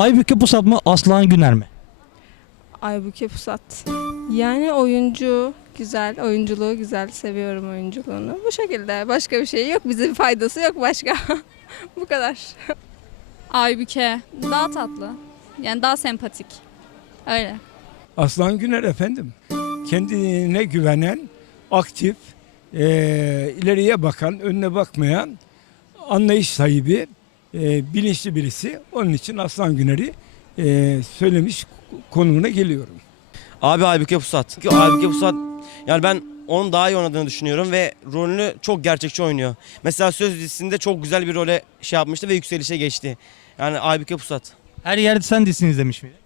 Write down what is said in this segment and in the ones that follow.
Aybüke Pusat mı Aslan Güner mi? Aybüke Pusat. Yani oyuncu güzel, oyunculuğu güzel. Seviyorum oyunculuğunu. Bu şekilde. Başka bir şey yok. Bize bir faydası yok başka. Bu kadar. Aybüke. Daha tatlı. Yani daha sempatik. Öyle. Aslan Güner efendim. Kendine güvenen, aktif, eee, ileriye bakan, önüne bakmayan, anlayış sahibi, eee, bilinçli birisi. Onun için Aslan Güner'i eee, söylemiş konumuna geliyorum. Abi Aybüke Pusat. Çünkü Aybüke Pusat yani ben onun daha iyi oynadığını düşünüyorum ve rolünü çok gerçekçi oynuyor. Mesela Söz dizisinde çok güzel bir role şey yapmıştı ve yükselişe geçti. Yani Aybüke Pusat. Her yerde sen dizisini izlemiş miydin?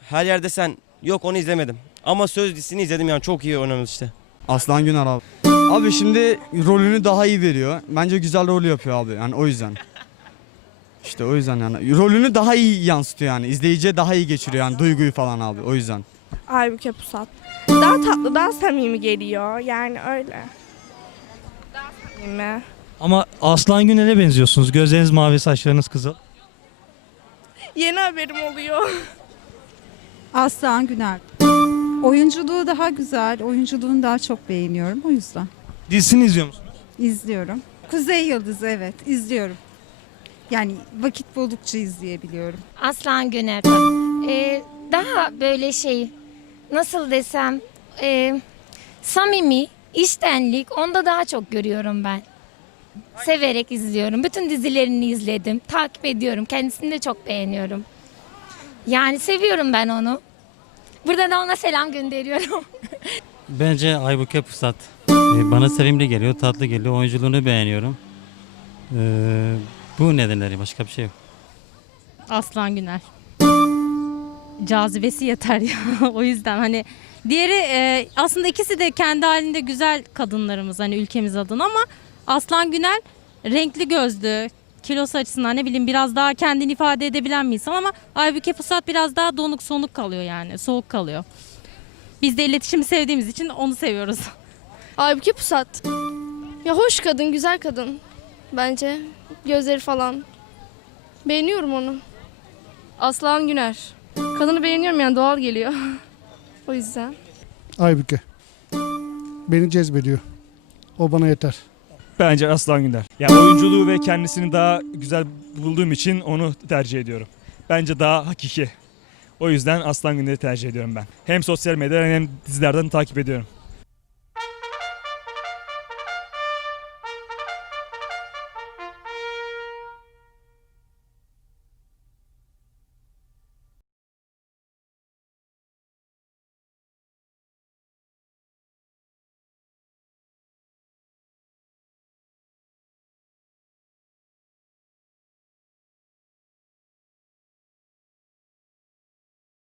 Her yerde sen yok onu izlemedim. Ama Söz dizisini izledim yani çok iyi oynamıştı. Aslan Güner abi. Abi şimdi rolünü daha iyi veriyor. Bence güzel rol yapıyor abi yani o yüzden. İşte o yüzden yani rolünü daha iyi yansıtıyor yani izleyiciye daha iyi geçiriyor yani duyguyu falan abi o yüzden. Aybüke Pusat. Daha tatlı, daha samimi geliyor. Yani öyle. Daha samimi. Ama Aslan Güner'e benziyorsunuz. Gözleriniz mavi, saçlarınız kızıl. Yeni haberim oluyor. Aslan Güner. Oyunculuğu daha güzel. Oyunculuğunu daha çok beğeniyorum. O yüzden Dizisini izliyor musunuz? izliyorum. Kuzey Yıldızı evet izliyorum. Yani vakit buldukça izleyebiliyorum. Aslan Güner. Ee, daha böyle şey nasıl desem e, samimi, iştenlik onda daha çok görüyorum ben. Severek izliyorum. Bütün dizilerini izledim. Takip ediyorum. Kendisini de çok beğeniyorum. Yani seviyorum ben onu. Burada da ona selam gönderiyorum. Bence Aybüke Pusat. Ee, Bana sevimli geliyor, tatlı geliyor. Oyunculuğunu beğeniyorum. Ee, bu nedenleri başka bir şey yok. Aslan Güner. Cazibesi yeter ya. o yüzden hani diğeri e, aslında ikisi de kendi halinde güzel kadınlarımız hani ülkemiz adına ama Aslan Güner renkli gözlü, kilosu açısından ne bileyim biraz daha kendini ifade edebilen bir insan ama Aybüke Pusat biraz daha donuk sonuk kalıyor yani soğuk kalıyor. Biz de iletişimi sevdiğimiz için onu seviyoruz. Aybüke Pusat. Ya hoş kadın, güzel kadın. Bence gözleri falan. Beğeniyorum onu. Aslan Güner. Kadını beğeniyorum yani doğal geliyor. o yüzden. Aybüke. Beni cezbediyor. O bana yeter. Bence Aslan Güner. Yani oyunculuğu ve kendisini daha güzel bulduğum için onu tercih ediyorum. Bence daha hakiki. O yüzden Aslan Güner'i tercih ediyorum ben. Hem sosyal medyadan hem dizilerden takip ediyorum.